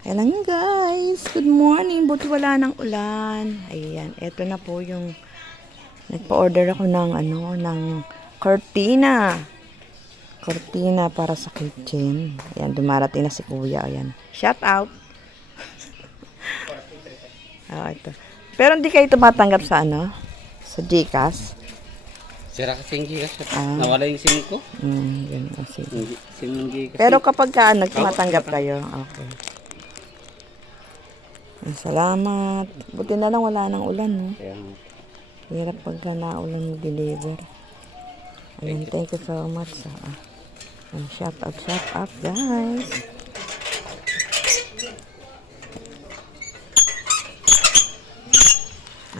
Hello guys, good morning. Buti wala ng ulan. Ayan, eto na po yung nagpa-order ako ng ng cortina. Cortina para sa kitchen. Ayan, dumarating na si Kuya. Ayan. Shout out. Ito. Pero hindi kayo tumatanggap sa Sa GCash. Sira kasi yung Gcash. Nawala yung SIM ko. Yan kasi. SIM ng Gcash. Pero kapag tumatanggap kayo, okay. Salamat. Buti na lang wala ng ulan, no? Hirap pagka naulan mag-deliver. Ayan, thank you so much. Shout out, guys.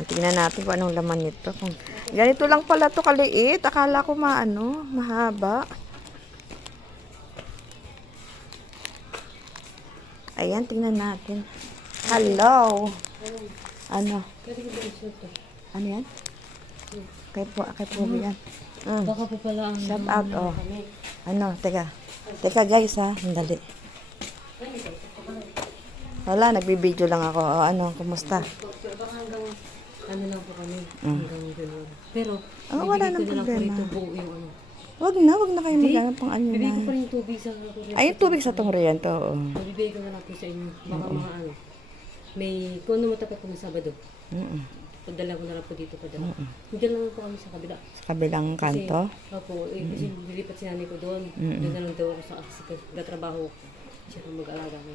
Tingnan natin kung anong laman nito. Ganito lang pala to kaliit. Akala ko mahaba. Ayan, tingnan natin. Hello. Ano yan? Kay po yan. Baka po pala ang shout out, Teka guys, Sandali. Wala, nagbibideo lang ako. Kumusta? Ano lang po kami, hanggang gano'n. Pero, wala nang bibigay ko na lang po problema. ito buo yung Wag na kayo maghanap pang Bibigay ko na. pa rin yung tubig sa kuryente. Ay, yung tubig sa kuryente, oo. Bibigay ko na lang po sa inyo. Baka mga may, kung ano matapat po ng Sabado. Pagdala ko na lang po dito padala. Diyan lang po kami sa kabila. Sa kabilang kanto. Opo, kasi lilipat si nanay ko doon. Doon na lang daw ako sa trabaho. Siya kang mag-alaga ko.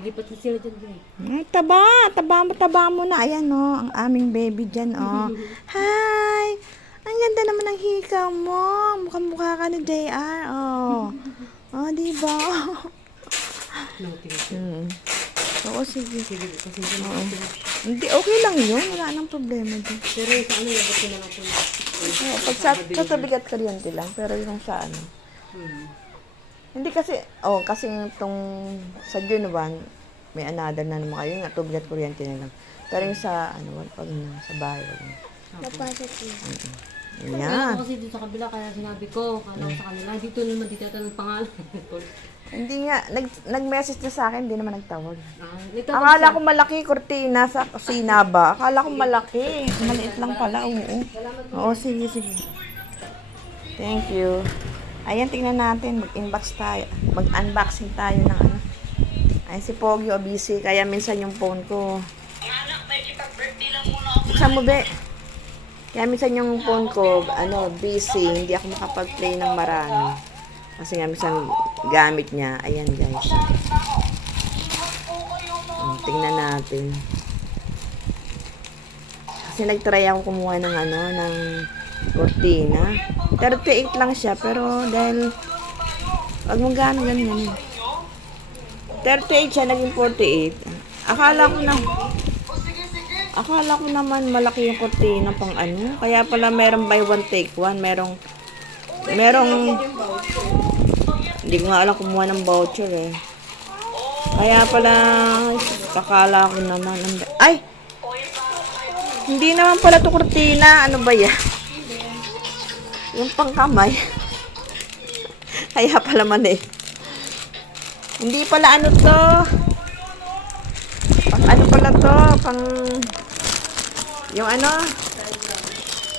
Lilipat na sila dyan din. Ay, taba mo na. Ayan, ang aming baby dyan, Hi! Ang ganda naman ng hikaw mo. Mukha ka ni JR, diba? Oo, sige. Hindi, okay lang yun. Wala nang problema dyan. Pero sa labot ko na lang po. Pag sa tabigat kuryente lang, pero yung sa Hindi kasi, kasi itong sa June 1, may another na naman kayo, nga tubigat kuryente na lang. Pero yung sa, pag sa bahay. Napasok mo. Yan. Ako kasi dito sa kabila, kaya sinabi ko, kala ko sa kanila, dito naman dito ng pangalan. Hindi nga, nag-message na sa akin, hindi naman nagtawag. Ito, Akala ko malaki kurtina sa kusina ba? Akala ko malaki. Maliit lang pala, oo. Oo, sige. Thank you. Ayan, tingnan natin. Mag-unboxing tayo ng Ay, si Pogi o busy, kaya minsan yung phone ko. Saan mo, be? Kaya minsan yung phone ko, busy. Hindi ako makapag-play ng marami. Kasi nga minsan gamit niya. Ayan, guys. Tingnan natin. Kasi nag-try ako kumuha ng ng cortina. 38 lang siya, pero dahil wag mong ganyan. 38 siya, naging 48. Akala ko naman malaki yung cortina pang kaya pala meron buy one take one, merong hindi ko nga alam kumuha ng voucher kaya pala akala ko naman ay hindi naman pala to cortina, ano ba yan? Yung pangkamay. Kaya pala hindi pala to. Pala to? Yung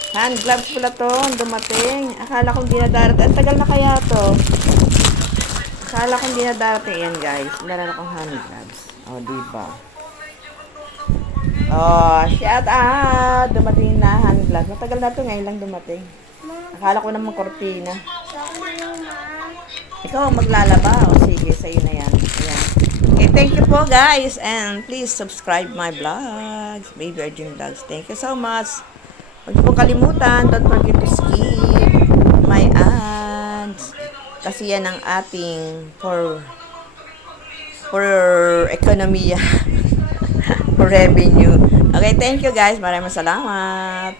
hand gloves pala to. Dumating. Akala kong di na darating. Ang tagal na kaya to. Akala kong di na darating. Yan guys. Meron akong hand gloves. Diba? Shout out. Dumating na hand gloves. Matagal na to. Ngayon lang dumating. Akala ko naman cortina. Ikaw maglalaba. Sige, sa'yo na yan. Ayan. Okay, thank you po guys. And please subscribe my vlogs. Baby Arjun Vlogs. Thank you so much. Huwag po kalimutan. Don't forget to skip my ads. Kasi yan ang ating for economy. For revenue. Okay, thank you guys. Maraming salamat.